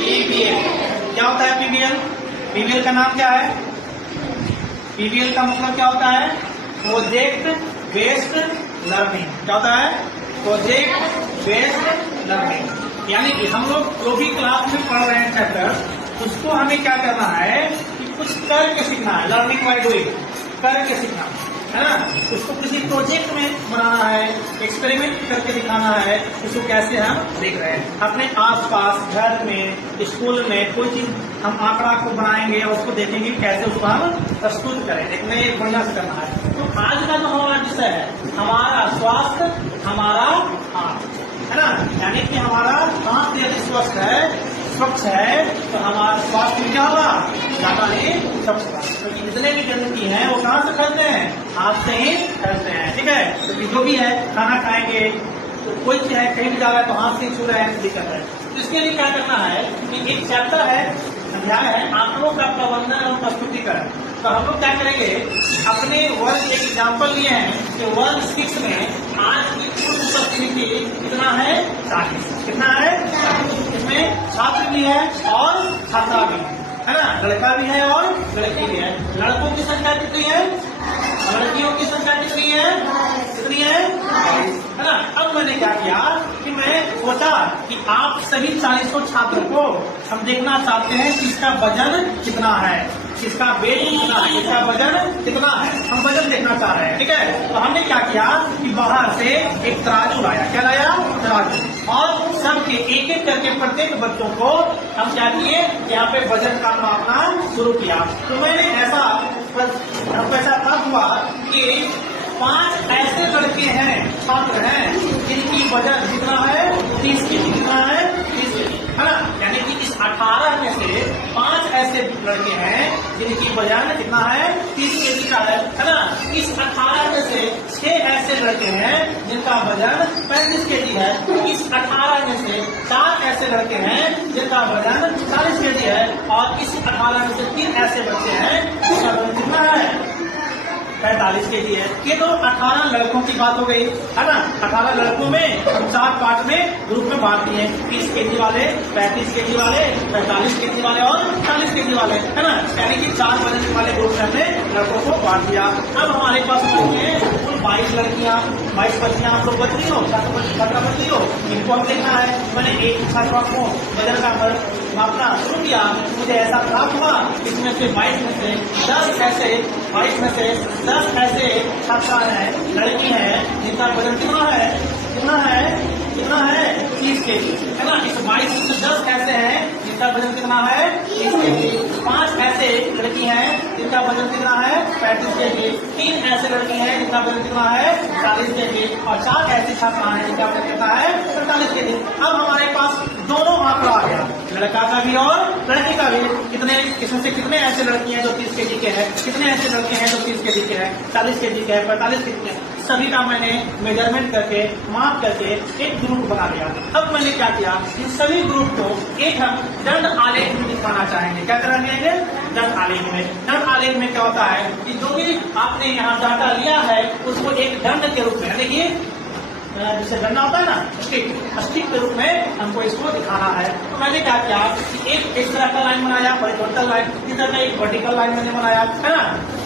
PBL. क्या होता है पीबीएल? पीबीएल का नाम क्या है? पीबीएल का मतलब क्या होता है? Project based learning. क्या होता है? Project based learning. यानी कि हम लोग जो भी क्लास में पढ़ रहे हैं चैप्टर, उसको हमें क्या करना है कि कुछ करके सीखना है। लर्निंग बाय डूइंग, करके सीखना है ना। उसको किसी प्रोजेक्ट में बनाना है, एक्सपेरिमेंट करके दिखाना है। उसको कैसे हम देख रहे हैं अपने आसपास, घर में, स्कूल में, कोई चीज हम आंकड़ा को बनाएंगे और उसको देखेंगे कैसे उसको हम प्रस्तुत करें, देखने बढ़िया से करना है। तो आज का जो हमारा विषय है, हमारा स्वास्थ्य हमारा हाथ, है ना। यानी कि हमारा हाथ यदि स्वस्थ है, स्वच्छ है, तो हमारा स्वास्थ्य क्या होगा? ज्यादा ही स्वच्छ होगा। क्योंकि जितने भी गंदगी है वो कहाँ से फैलते हैं? हाथ से ही फैलते हैं। ठीक है। तो जो भी है, खाना खाएंगे तो कोई चीज है, कहीं भी जा रहा है तो हाथ से छू रहे हैं, दिक्कत है। तो इसके लिए क्या करना है कि एक चैप्टर है, अध्याय है आंकड़ों का प्रबंधन और प्रस्तुतिकरण। तो हम लोग क्या करेंगे, अपने वर्ग एक एग्जाम्पल लिए हैं कि वर्ग 6 में आज की कुल उपस्थिति कितना है? 40। कितना है? 40। इसमें छात्र भी है और छात्रा भी है ना, लड़का भी है और लड़की भी है। लड़कों की संख्या कितनी है? लड़कियों की संख्या कितनी है? कितनी है ना। अब मैंने क्या किया कि मैं सोचा कि आप सभी 40 छात्रों को हम देखना चाहते हैं कि इसका वजन कितना है, इसका वेट कितना है, इसका वजन कितना है, हम वजन देखना चाह रहे हैं। ठीक है। तो हमने क्या किया कि बाहर से एक तराजू लाया। क्या लाया? तराजू। और सबके एक एक करके प्रत्येक बच्चों को हम क्या किए, यहाँ पे वजन का मापना शुरू किया। तो मैंने ऐसा तब हुआ कि 5 ऐसे लड़के हैं, छात्र हैं, जिनकी वजन कितना है? 30 केजी। कितना है? 30 केजी, है ना। यानी कि इस 18 में से 5 ऐसे लड़के हैं जिनकी वजन कितना है? 30 केजी का है ना। इस 18 में से 6 ऐसे लड़के हैं जिनका वजन 35 केजी है। इस 18 में से 4 ऐसे लड़के हैं जिनका वजन 40 केजी है। और इस 18 में से 3 ऐसे बच्चे हैं जिनका वजन कितना है? 45 केजी है। ये तो 18 लड़कों की बात हो गई, है ना। 18 लड़कों में 4 पार्ट में ग्रुप में बांट दिए, 30 केजी वाले, 35 केजी वाले, 45 केजी वाले और 40 केजी वाले, है ना। यानी कि 4 वजन वाले ग्रुप में हमने लड़कों को बांट दिया। अब हमारे पास कुल 22 लड़कियां, 22 बच्चियां हम लोग बच रही हो, 17 बच रही हो। इनको हम देखना है। मैंने एक छात्रा को वजन का मापना शुरू किया। मुझे ऐसा प्राप्त हुआ इसमें से 22 में से 10 ऐसे 22 में से 10 ऐसे छात्रा है, लड़की है, जिनका वजन कितना है? कितना है? कितना है? 30 केजी, है ना। इस 22 में से 10 ऐसे हैं जिनका वजन कितना है? 30 केजी। 5 ऐसे लड़की हैं जिनका वजन कितना है? 35 केजी। 3 ऐसे लड़की हैं जिनका वजन कितना है? 40 केजी। और 4 ऐसी छात्रा हैं जिनका वजन कितना है? 45 केजी। अब हमारे पास दोनों आंकड़ा आ गया, लड़का का भी और लड़की का भी। कितने, इसमें से कितने ऐसे लड़की हैं जो 30 केजी के हैं, कितने ऐसे लड़के हैं जो 30 केजी के हैं, 40 केजी के हैं, 45 केजी के हैं। सभी का मैंने मेजरमेंट करके, माप करके एक ग्रुप बना लिया। अब मैंने क्या किया, इन सभी ग्रुप को एक हम दंड आलेख में दिखाना चाहेंगे। क्या कराएंगे? दंड आलेख में। दंड आलेख में क्या होता है कि जो भी आपने यहाँ डाटा लिया है उसको एक दंड के रूप में, देखिए जिसे डंडा होता है ना, स्टिक के रूप में हमको इसको दिखाना है। तो मैंने क्या किया कि एक इस तरह का लाइन बनाया, हॉरिजॉन्टल लाइन, इस तरह का एक वर्टिकल लाइन मैंने बनाया, है ना।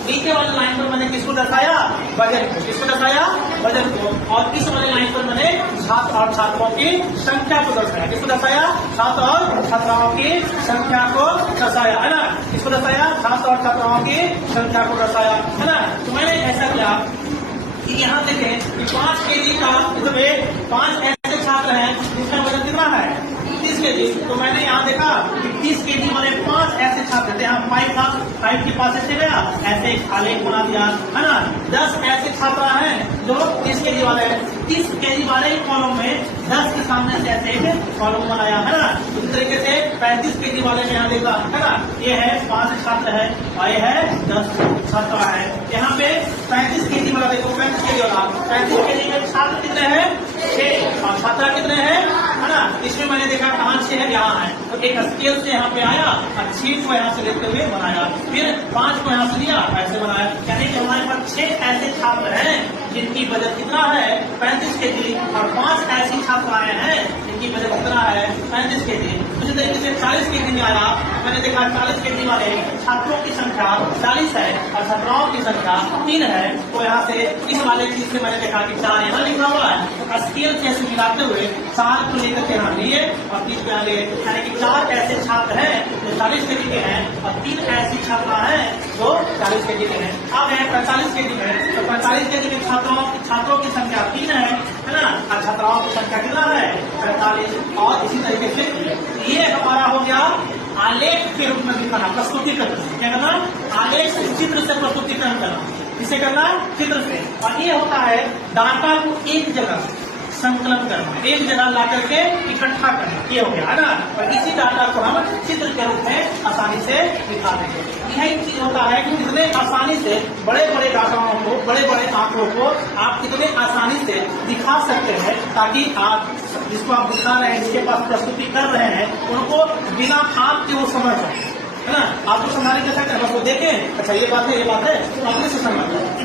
नीचे वाली लाइन पर मैंने किसको दर्शाया? वजन को। किसको दर्शाया? वजन को। और इस वाली लाइन पर मैंने छात्र और छात्राओं की संख्या को दर्शाया। किसको दर्शाया? छात्र और छात्राओं की संख्या को दर्शाया, है ना। किसको दर्शाया? छात्र और छात्राओं की संख्या को दर्शाया, है ना। तो मैंने ऐसा किया कि यहाँ देखें कि 5 केजी का वेट, 5 ऐसे छात्र हैं जिसका वजन कितना है? 30 केजी। तो मैंने यहाँ देखा कि 30 केजी वाले 5 ऐसे छात्र थे। यहाँ 5 था, 5 के पास ऐसे गया, ऐसे एक आलेख बना दिया, है ना। 10 ऐसे छात्र हैं जो 30 केजी वाले हैं। 30 केजी वाले कॉलम में 10 के सामने से ऐसे एक कॉलम बनाया, है ना। इस तरीके से 35 केजी वाले में यहाँ देखा, है ना। ये है 5 छात्र है और ये है 10 छात्रा है। यहाँ पे 35 केजी वाला देखो, 35 केजी वाला, 35 केजी में छात्र कितने हैं? 6 और छात्रा कितने हैं, है ना। इसमें मैंने देखा कहाँ से है? यहाँ है। तो एक स्केल से यहाँ पे आया और 6 को यहाँ से लेते हुए बनाया, फिर 5 को यहाँ से लिया, ऐसे बनाया। यानी कि हमारे पास 6 ऐसे छात्र हैं जिनकी वजन कितना है? 35 केजी। और 5 ऐसी छात्राएं हैं जिनकी वजन कितना है? 35 केजी। मुझे तरीके से 40 के जी में आया, मैंने देखा 40 के जी वाले छात्रों की संख्या 40 है और छात्राओं की संख्या 3 है, तो यहाँ से इस वाले चीज से मैंने देखा कि 4 यहाँ लिखा हुआ है, तो स्केल से ऐसे मिलाते हुए 4 को लेकर के यहाँ लिए और 3 को यहाँ ले, यानी कि 4 ऐसे छात्र हैं जो 40 के जी के हैं और 3 ऐसी छात्रा हैं जो 40 के जी के हैं। अब है 45 के जी में, तो 45 के जी में छात्रों की संख्या 3 है ना, और छात्राओं की संख्या कितना है 45। और इसी तरीके से ये हमारा हो गया आलेख के रूप में दिखाना, प्रस्तुतिकरण। क्या करना? आलेख से चित्र से प्रस्तुतिकरण करना। किसे करना? चित्र से। और ये होता है डाटा को एक जगह संकलन करना, एक जगह ला करके इकट्ठा करना, ये हो गया है ना। और इसी डाटा को हम चित्र के रूप में आसानी से दिखा देंगे। यही चीज होता है कि कितने आसानी से बड़े बड़े डाटाओं को, बड़े बड़े आंकड़ों को आप कितने आसानी से दिखा सकते हैं, ताकि आप जिसको आप दिखा रहे हैं, जिसके पास प्रस्तुति कर रहे हैं, उनको बिना आपके वो समझ जाए, है ना। आपको समझाने कैसा कर, बस वो देखें अच्छा ये बात है, ये बात है, तो अपने से समझ जाए।